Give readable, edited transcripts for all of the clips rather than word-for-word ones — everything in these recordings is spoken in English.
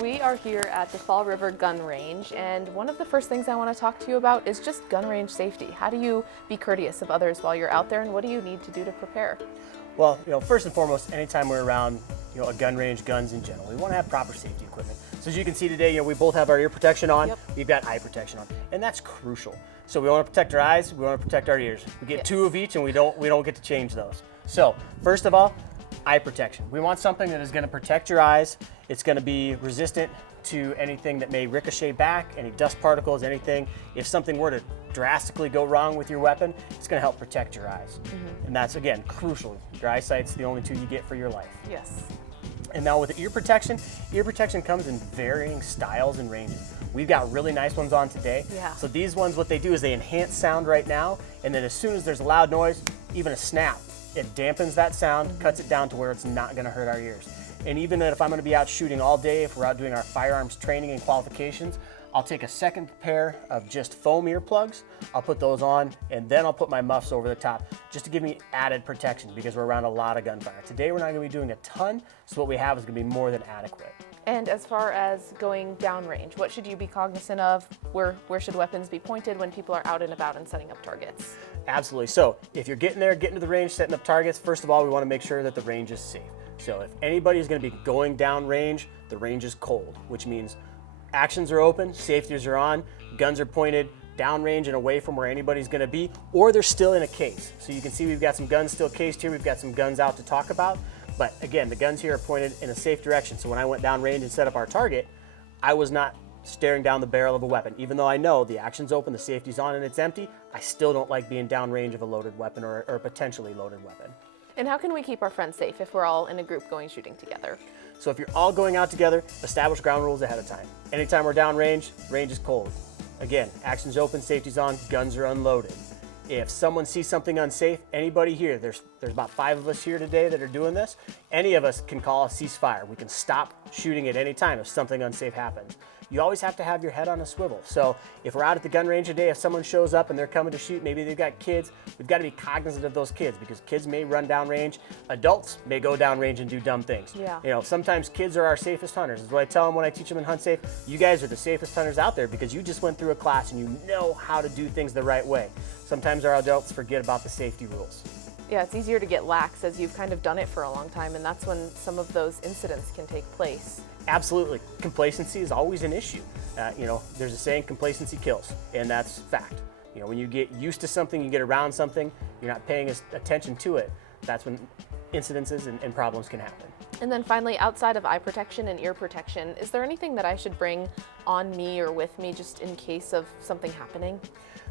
We are here at the Fall River Gun Range, and one of the first things I want to talk to you about is just gun range safety. How do you be courteous of others while you're out there, and what do you need to do to prepare? Well, first and foremost, anytime we're around, a gun range, guns in general, we want to have proper safety equipment. So as you can see today, we both have our ear protection on. Yep. We've got eye protection on, and that's crucial. So we want to protect our eyes, we want to protect our ears. We get two of each, and we don't get to change those. So first of all, eye protection. We want something that is going to protect your eyes. It's going to be resistant to anything that may ricochet back, any dust particles, anything. If something were to drastically go wrong with your weapon, it's going to help protect your eyes. And that's, again, crucial. Your eyesight's the only tool you get for your life. Yes. And now with ear protection comes in varying styles and ranges. We've got really nice ones on today. Yeah. So these ones, what they do is they enhance sound right now, and then as soon as there's a loud noise, even a snap, it dampens that sound, cuts it down to where it's not going to hurt our ears. And even if I'm going to be out shooting all day, if we're out doing our firearms training and qualifications, I'll take a second pair of just foam earplugs, I'll put those on, and then I'll put my muffs over the top just to give me added protection because we're around a lot of gunfire. Today we're not going to be doing a ton, so what we have is going to be more than adequate. And as far as going downrange, what should you be cognizant of? Where should weapons be pointed when people are out and about and setting up targets? Absolutely. So if you're getting to the range, setting up targets, first of all, we want to make sure that the range is safe. So if anybody's going to be going down range, the range is cold, which means actions are open, safeties are on, guns are pointed downrange and away from where anybody's going to be, or they're still in a case. So you can see we've got some guns still cased here, we've got some guns out to talk about, but again, the guns here are pointed in a safe direction. So when I went downrange and set up our target, I was not staring down the barrel of a weapon. Even though I know the action's open, the safety's on, and it's empty, I still don't like being downrange of a loaded weapon or a potentially loaded weapon. And how can we keep our friends safe if we're all in a group going shooting together? So if you're all going out together, establish ground rules ahead of time. Anytime we're downrange, range is cold. Again, action's open, safety's on, guns are unloaded. If someone sees something unsafe, anybody here, there's about 5 of us here today that are doing this, any of us can call a ceasefire. We can stop shooting at any time if something unsafe happens. You always have to have your head on a swivel. So if we're out at the gun range today, if someone shows up and they're coming to shoot, maybe they've got kids, we've got to be cognizant of those kids because kids may run down range, adults may go down range and do dumb things. Yeah. Sometimes kids are our safest hunters. That's what I tell them when I teach them in Hunt Safe. You guys are the safest hunters out there because you just went through a class and you know how to do things the right way. Sometimes our adults forget about the safety rules. Yeah, it's easier to get lax as you've kind of done it for a long time, and that's when some of those incidents can take place. Absolutely. Complacency is always an issue. There's a saying, complacency kills, and that's fact. When you get used to something, you get around something, you're not paying attention to it, that's when incidences and problems can happen. And then finally, outside of eye protection and ear protection, is there anything that I should bring on me or with me just in case of something happening?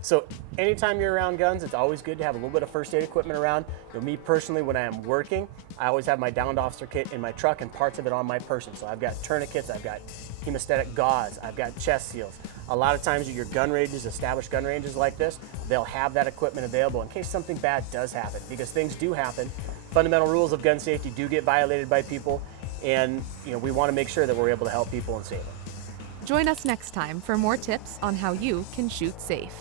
So anytime you're around guns, it's always good to have a little bit of first aid equipment around. Me personally, when I am working, I always have my downed officer kit in my truck and parts of it on my person. So I've got tourniquets, I've got hemostatic gauze, I've got chest seals. A lot of times at your gun ranges, established gun ranges like this, they'll have that equipment available in case something bad does happen, because things do happen. Fundamental rules of gun safety do get violated by people, and we want to make sure that we're able to help people and save them. Join us next time for more tips on how you can shoot safe.